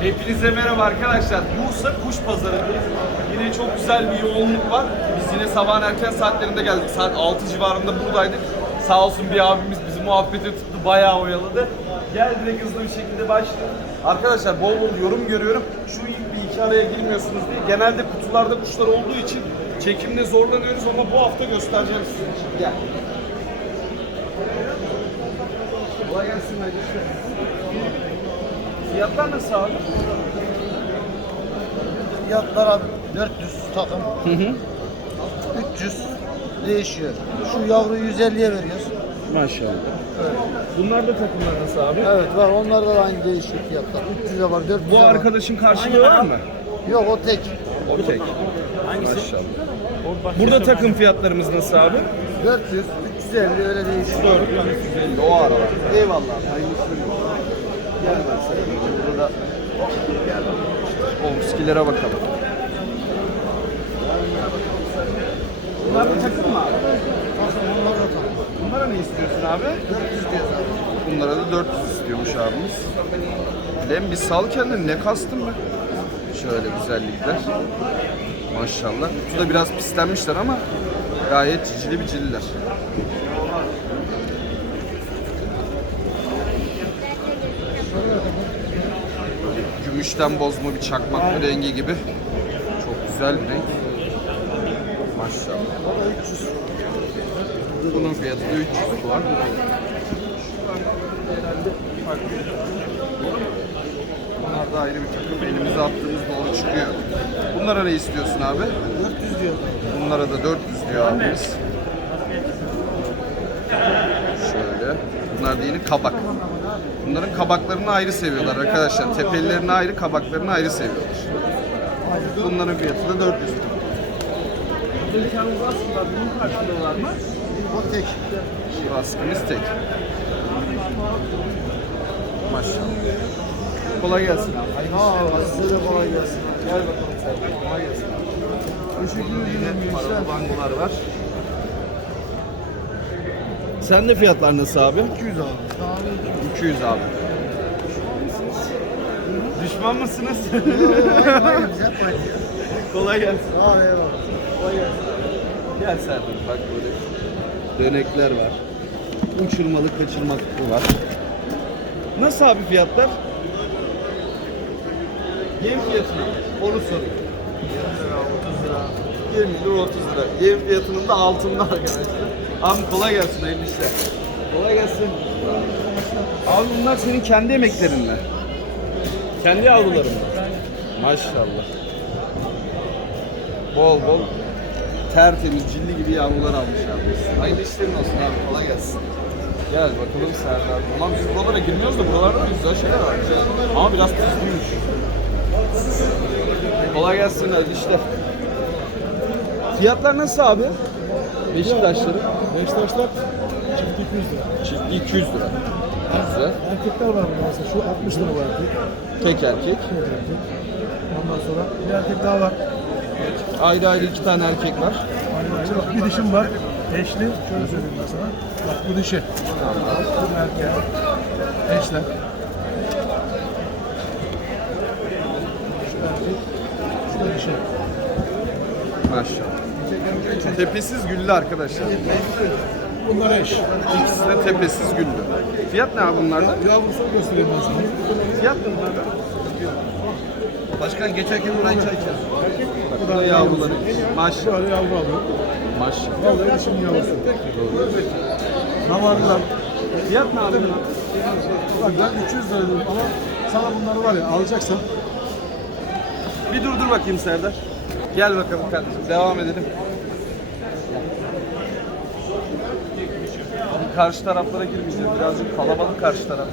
Hepinize merhaba arkadaşlar. Bursa Kuş Pazarı'ndayız. Yine çok güzel bir yoğunluk var. Biz yine sabahın erken saatlerinde geldik. Saat 6 civarında buradaydık. Sağ olsun bir abimiz bizi muhabbete tuttu. Bayağı oyaladı. Gel direkt hızlı bir şekilde başlayalım. Arkadaşlar bol bol yorum görüyorum. Şu ilk bir iki araya girmiyorsunuz diye. Genelde kutularda kuşlar olduğu için çekimde zorlanıyoruz ama bu hafta göstereceğim size. Gel. Kolay gelsin hadi. Fiyatlar nasıl abi? Fiyatlar abi 400 takım. 300 değişiyor. Şu yavruyu 150'ye veriyoruz. Maşallah. Bunlar da takımlar nasıl abi? Evet var onlarda da aynı değişik fiyatlar. 300'e var 400'e Bu var. arkadaşın karşılığı var mı? Yok o tek. O tek. Maşallah. Burada takım fiyatlarımız nasıl abi? 400, 350 öyle değişiyor. 450 o aralar. Eyvallah. Hayırlısı Ben sana. Burada gel. Omskilere bakalım. Bunlar da takım mı abi? Bunlara ne istiyorsun abi? 400 diyoruz abi. Bunlara da 400 istiyormuş abimiz. Lem bir sal kendini ne kastın be? Şöyle güzellikler. Maşallah. Kutu da biraz pislenmişler ama gayet cicili bicililer. Gümüşten bozma bir çakmak bir rengi gibi. Çok güzel bir renk. Maşallah. Bunun fiyatı da 300 puan. Bunlar da ayrı bir takım. Elimize attığımız doğru çıkıyor. Bunlara ne istiyorsun abi? 400 diyoruz. Bunlara da 400 diyor abimiz. Şöyle. Bunlar da yine kabak. Bunların kabaklarını ayrı seviyorlar arkadaşlar. Tepelilerini ayrı, kabaklarını ayrı seviyorlar. Bunların fiyatı da 400 lira. O tek. Baskımız tek. Maşallah. Kolay gelsin. Aa, size de kolay gelsin. Gel bakalım sen. Kolay gelsin. Paralı bangolar var. Sen de fiyatlar nasıl abi? 200 abi. 200 abi. Düşman mısınız? Kolay gelsin. Sağ ol eyvallah. Kolay gelsin. Gel Serdar bak böyle dönekler var. Uçurmalı kaçırmalıklı var. Nasıl abi fiyatlar? Yem fiyatını onu soruyor. 20 lira 30 lira. Yem fiyatının da altında arkadaşlar. Abi kolay gelsin hayırlı işler. Kolay gelsin. Abi bunlar senin kendi emeklerin mi? Kendi yavruların mı? Maşallah. Bol bol tertemiz cilli gibi yavrular almış abi. Hayırlı işlerin olsun abi kolay gelsin. Gel bakalım Serdar. Ulan biz buralara girmiyoruz da buralarda da güzel şeyler var. Ama biraz tuzluymuş. Kolay gelsin hadi işte. Fiyatlar nasıl abi? Beşiktaşları. Beşiktaşlar çift 200 lira. Çift 200 lira. Güzel. Erkekler var burada mesela şu 60 lira bu erkek. Tek erkek. Tek erkek. Ondan sonra bir erkek daha var. Ayrı ayrı iki tane erkek var. Aynı ayrı. Bak bir dişim var. Eşli. Şöyle söyleyeyim ben sana. Bak bu dişi. Bu erkek. Eşler. Şu erkek. Şu da dişi. Maşallah. Tepesiz güllü arkadaşlar. Bunlar eş. İkisi de tepesiz güllü. Fiyat ne abi bunlarda? Yavrusunu göstereyim ben sana. Fiyat ne bunlarda? Başkan geçerken burayı çay içeriz. Bu da yavruları. Maşallah. arada yavru alıyor. Maşallah. Vallahi dişinin yavrusu. Damarlar. Fiyat ne abi bunlar? Bak ben 300 lira dedim ama sana bunları var ya alacaksan Bir dur dur bakayım Serdar. Gel bakalım kardeşim. Devam edelim. Karşı taraflara girmeyeceğiz. Birazcık kalabalık karşı taraf.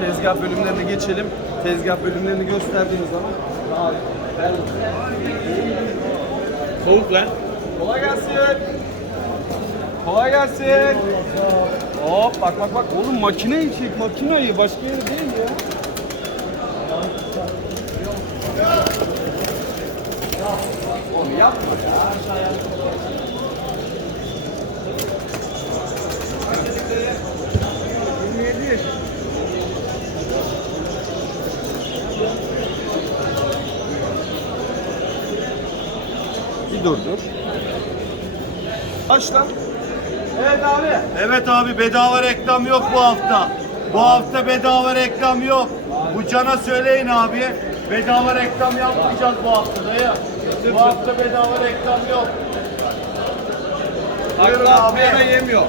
Tezgah bölümlerine geçelim. Tezgah bölümlerini gösterdiğiniz zaman daha Soğuk lan. Kolay gelsin. Kolay gelsin. Hop bak bak bak. Oğlum makine çek makineyi başka yere değil ya. Onu yapma ya. Bir durdur. Başla. Evet abi. Evet abi bedava reklam yok bu hafta. Bu hafta bedava reklam yok. Bu cana söyleyin abi. Bedava reklam yapmayacağız bu hafta dayı. Bu hafta bedava reklam yok. Buyurun abi. yemiyor.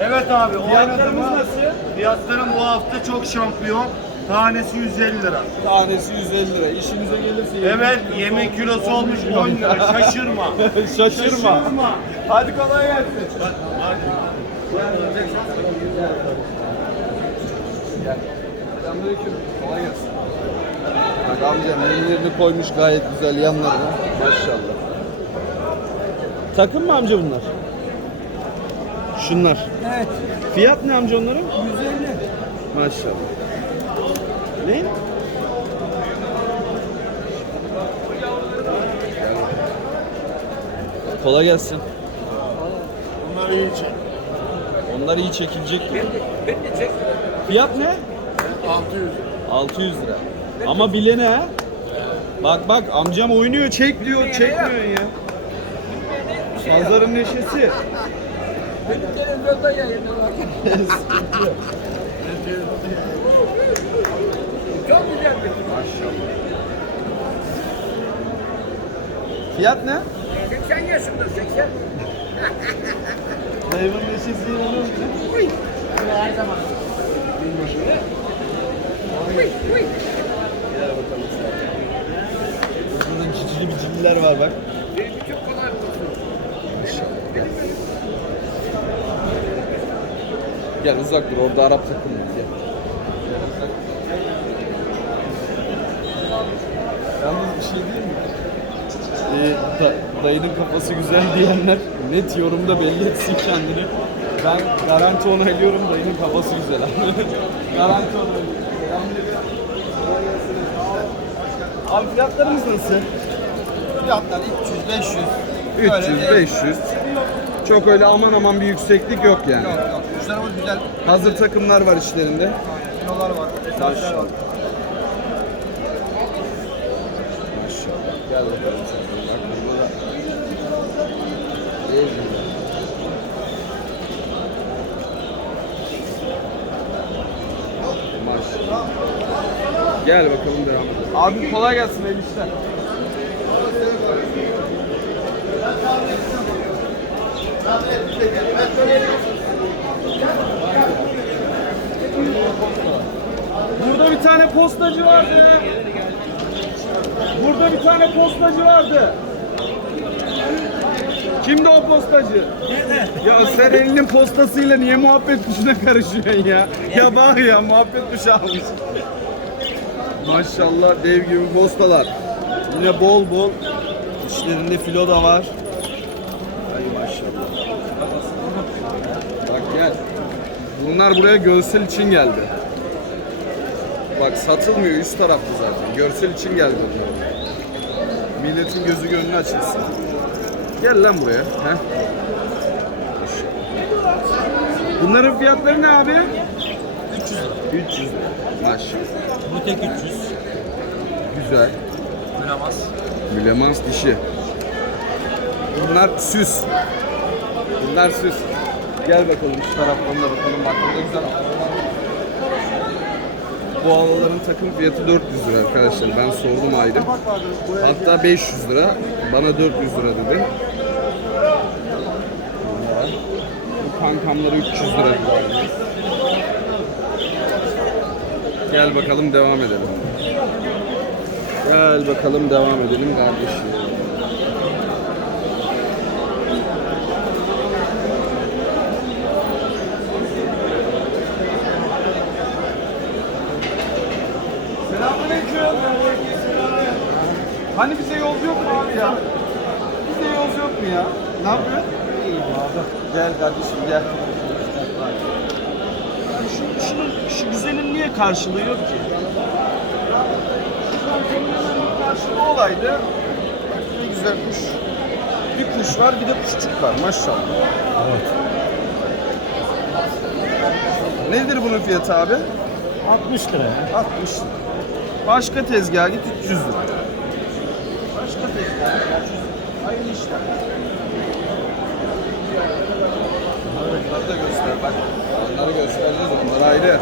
Evet abi. Fiyatlarımız nasıl? Fiyatlarım bu hafta çok şampiyon. Tanesi 150 lira. Tanesi 150 lira. İşimize gelirse Evet yemek kilosu olmuş 10 lira. Şaşırma. Şaşırma. Şaşırma. Hadi kolay gelsin. Gel. Selamünaleyküm. Kolay gelsin. Bak amcam menülerini koymuş gayet güzel yanlarına. Maşallah. Takım mı amca bunlar? Şunlar. Evet. Fiyat ne amca onların? 150. Maşallah. Ne? Kolay gelsin. Bunlar iyi çek. Onlar iyi çekilecek mi? Fiyat ne? 600. 600 lira. Ama bilene ha. Bak bak amcam oynuyor çek diyor çekmiyor ya. Pazarın neşesi. Benim televizyonda yayınlıyorlar. Çok güzel bir Fiyat ne? 80 yaşında 80. Dayımın neşesi inanılmaz. Her zaman. Gel bakalım. Burada cicili bicililer var bak. Çok kolay Gel uzak dur orada Arap takımı gel. Yalnız bir şey değil mi? Ee, da- dayının kafası güzel diyenler net yorumda belli etsin kendini. Ben garanti onaylıyorum dayının kafası güzel. garanti onaylıyorum. Abi fiyatlarımız nasıl? Fiyatlar 300, 500. 300, 500. Çok öyle aman aman bir yükseklik yok yani. Yok yok. Kuşlarımız güzel. Hazır takımlar var içlerinde. Kilolar var. Mesafeler Gel bakalım? Maşallah. Gel bakalım devam edelim. Abi kolay gelsin el işler. Burada bir tane postacı vardı. Burada bir tane postacı vardı. Kimdi o postacı? Ya sen elinin postasıyla niye muhabbet kuşuna karışıyorsun ya? Ya bak ya muhabbet kuşu almış. Maşallah dev gibi postalar. Yine bol bol içlerinde filo da var. Ay maşallah. Bak gel. Bunlar buraya görsel için geldi. Bak satılmıyor üst tarafta zaten. Görsel için geldi bunlar. Milletin gözü gönlü açılsın. Gel lan buraya. Heh. Bunların fiyatları ne abi? 300 lira. 300 lira. Maşallah. Bu tek 300. Güzel. Mülemaz. Mülemans dişi. Bunlar süs. Bunlar süs. Gel bakalım şu taraftan da bakalım. Bak burada güzel Bu havaların takım fiyatı 400 lira arkadaşlar. Ben sordum ayrı. Hatta 500 lira. Bana 400 lira dedi. Bu kankamları 300 lira. Gel bakalım devam edelim. Gel bakalım devam edelim kardeşim. Yolcu yok mu abi ya? Bize yolcu yok mu ya? Ne yapıyorsun? İyiyim abi. Gel kardeşim gel. Şu, şunun, şu güzelin niye karşılığı yok ki? karşılığı olaydı. Ne güzel kuş. Bir kuş var bir de kuşçuk var maşallah. Evet. Nedir bunun fiyatı abi? 60 lira. 60 lira. Başka tezgaha git 300 lira. Başka tezgaha git 300 lira. Onları da göster bak. Onları göstereceğiz. Onlar ayrı.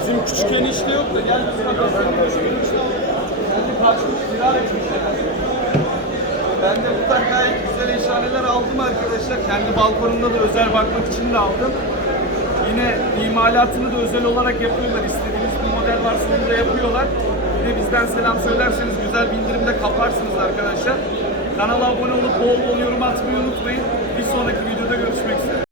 Bizim küçük enişte yok da gel biz bakalım. Küçük enişte alalım. Kendi kaçmış, firar etmiş. Ben de buradan gayet güzel eşhaneler aldım arkadaşlar. Kendi balkonumda da özel bakmak için de aldım. Yine imalatını da özel olarak yapıyorlar. İstediğiniz bir model varsa onu da yapıyorlar. Bir de bizden selam söylerseniz güzel bir indirimde kaparsınız arkadaşlar. Kanala abone olup bol bol yorum atmayı unutmayın. Bir sonraki videoda görüşmek üzere.